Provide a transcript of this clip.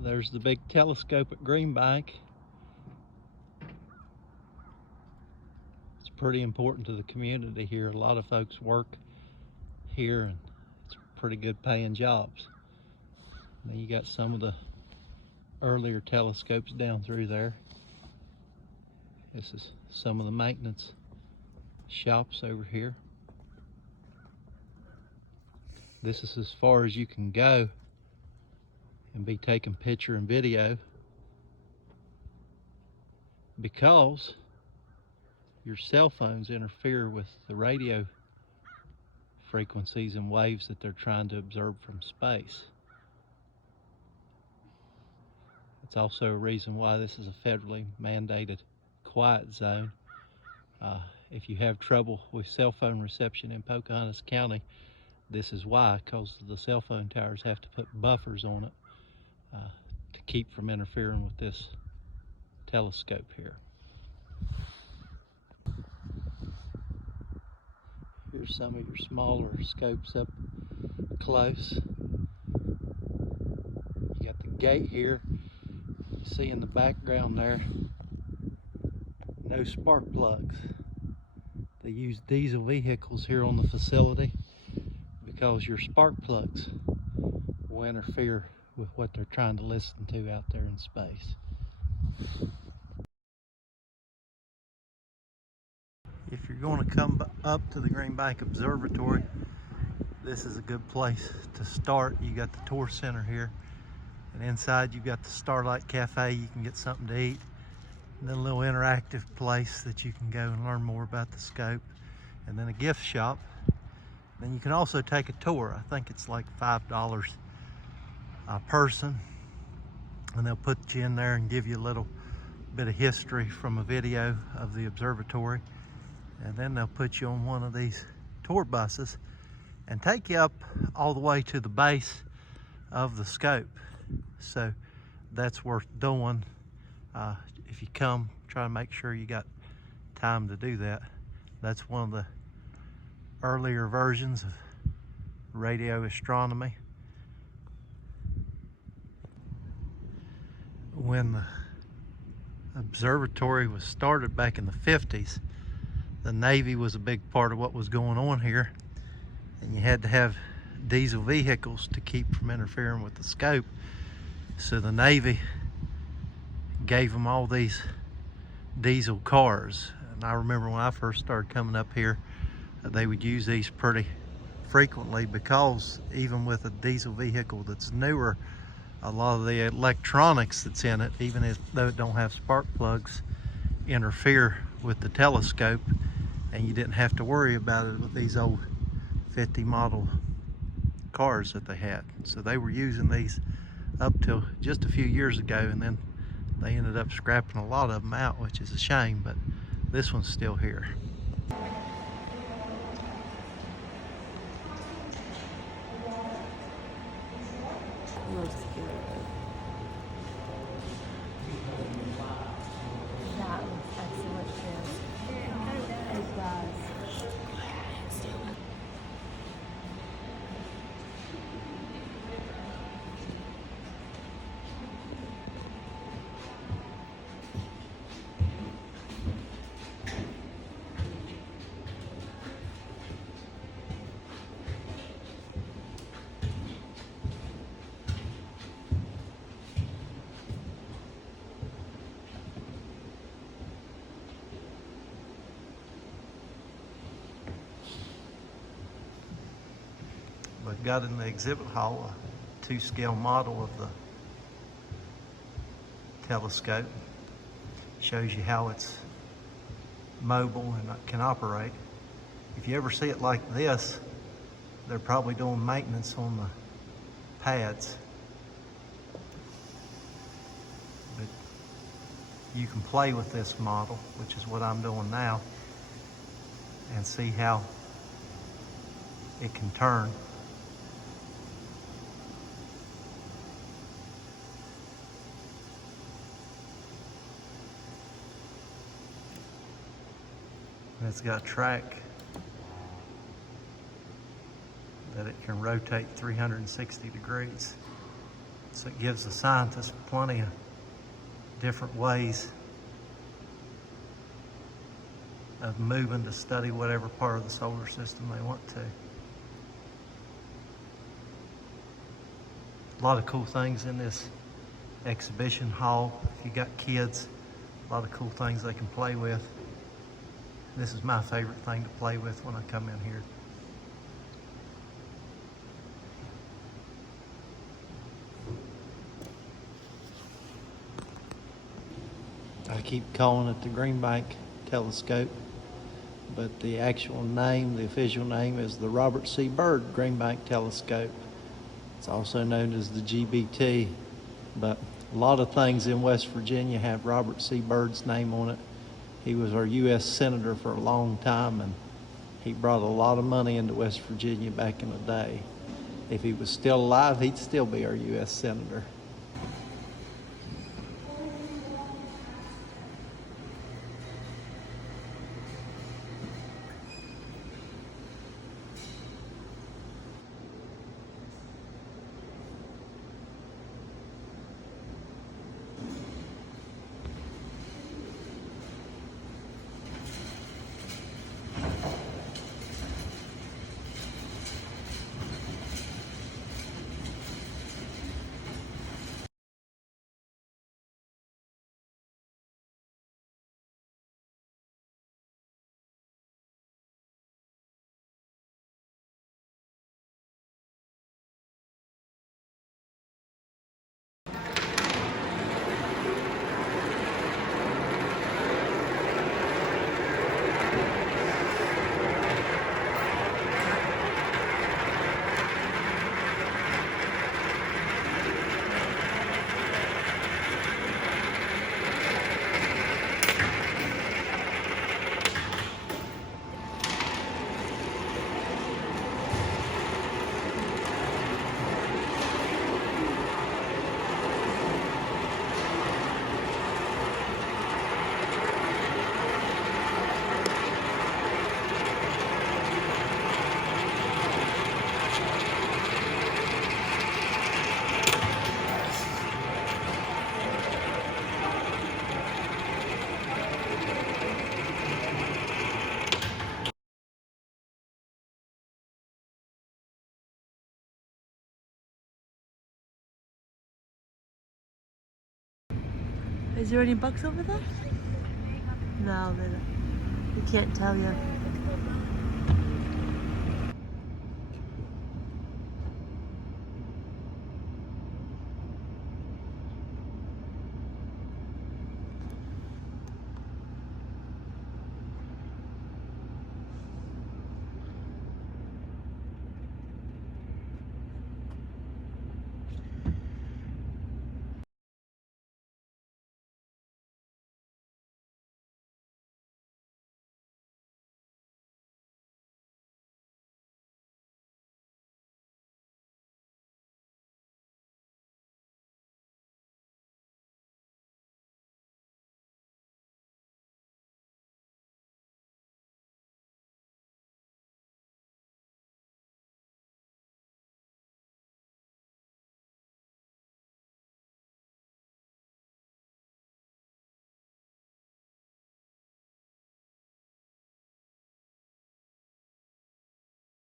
There's the big telescope at Green Bank. It's pretty important to the community here. A lot of folks work here and it's pretty good paying jobs. And then you got some of the earlier telescopes down through there. This is some of the maintenance shops over here. This is as far as you can go and be taking picture and video, because your cell phones interfere with the radio frequencies and waves that they're trying to observe from space. It's also a reason why this is a federally mandated quiet zone. If you have trouble with cell phone reception in Pocahontas County, this is why, because the cell phone towers have to put buffers on it to keep from interfering with this telescope here. Here's some of your smaller scopes up close. You got the gate here. You see in the background there, no spark plugs. They use diesel vehicles here on the facility because your spark plugs will interfere with what they're trying to listen to out there in space. If you're going to come up to the Green Bank Observatory, this is a good place to start. You got the tour center here, and inside you've got the Starlight Cafe. You can get something to eat, and then a little interactive place that you can go and learn more about the scope, and then a gift shop. Then you can also take a tour. I think it's like $5 a person, and they'll put you in there and give you a little bit of history from a video of the observatory, and then they'll put you on one of these tour buses and take you up all the way to the base of the scope. So that's worth doing. If you come, try to make sure you got time to do that. That's one of the earlier versions of radio astronomy. When the observatory was started back in the 50s, the Navy was a big part of what was going on here, and you had to have diesel vehicles to keep from interfering with the scope. So the Navy gave them all these diesel cars. And I remember when I first started coming up here, they would use these pretty frequently, because even with a diesel vehicle that's newer, a lot of the electronics that's in it, even though it don't have spark plugs, interfere with the telescope, and you didn't have to worry about it with these old 50 model cars that they had. So they were using these up till just a few years ago, and then they ended up scrapping a lot of them out, which is a shame, but this one's still here. That was excellent too. It does. We've got in the exhibit hall a 2-scale model of the telescope. Shows you how it's mobile and can operate. If you ever see it like this, they're probably doing maintenance on the pads. But you can play with this model, which is what I'm doing now, and see how it can turn. And it's got a track that it can rotate 360 degrees. So it gives the scientists plenty of different ways of moving to study whatever part of the solar system they want to. A lot of cool things in this exhibition hall. If you got kids, a lot of cool things they can play with. This is my favorite thing to play with when I come in here. I keep calling it the Green Bank Telescope, but the actual name, the official name, is the Robert C. Byrd Green Bank Telescope. It's also known as the GBT, but a lot of things in West Virginia have Robert C. Byrd's name on it. He was our U.S. Senator for a long time, and he brought a lot of money into West Virginia back in the day. If he was still alive, he'd still be our U.S. Senator. Is there any bugs over there? No, they're not. We can't tell you.